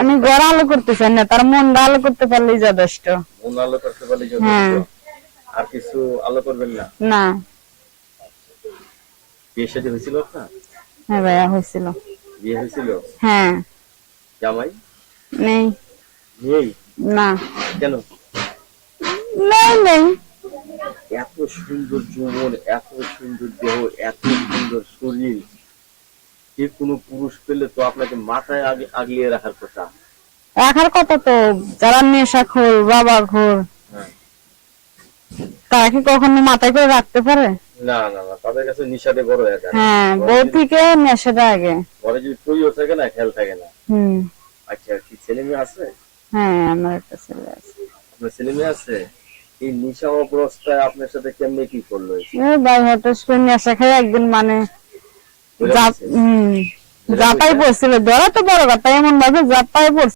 আমি ঘর আলো করতে চাই না, তার মন আলো করতে পারলেই যথেষ্ট। মন আলো করতে পারলেই যথেষ্ট, আর কিছু আলো করবেন না? না। বিয়ে শাদী হয়েছিল আপনার? হ্যাঁ ভাইয়া হয়েছিল। বিয়ে হয়েছিল? হ্যাঁ। জামাই নেই। নেই? না। কেন? নেই নেই। এত সুন্দর যৌবন, এত সুন্দর দেহ, এত সুন্দর শরীর, যে কোনো পুরুষ পেলে তো আপনাকে মাথায় আগলিয়ে রাখার কথা। রাখার কথা তো, যারা নেশাখোর, বাবাখোর, হ্যাঁ। তারা কি কখনো মাথায় করে রাখতে পারে? না না না, তাদের কাছে নিশাতে বড় হয়ে যায়। হ্যাঁ, বউ থেকে নেশাটা আগে। ঘরে যদি তৈরিও থাকে না, খেয়াল থাকে না। হুম। আচ্ছা, কি ছেলে মেয়ে আছে? হ্যাঁ, আমার একটা ছেলে আছে। আপনার ছেলে মেয়ে আছে? এই নিশা অবস্থায় আপনার সাথে কেমনে কি করলো? ভাই হঠাৎ করে নেশা খেয়ে একদিন মানে ধরে ফেলছে? জাপাই পড়ছিল, ধরা তো বড় কথা, এমন ভাবে জাপাই পড়ছিল।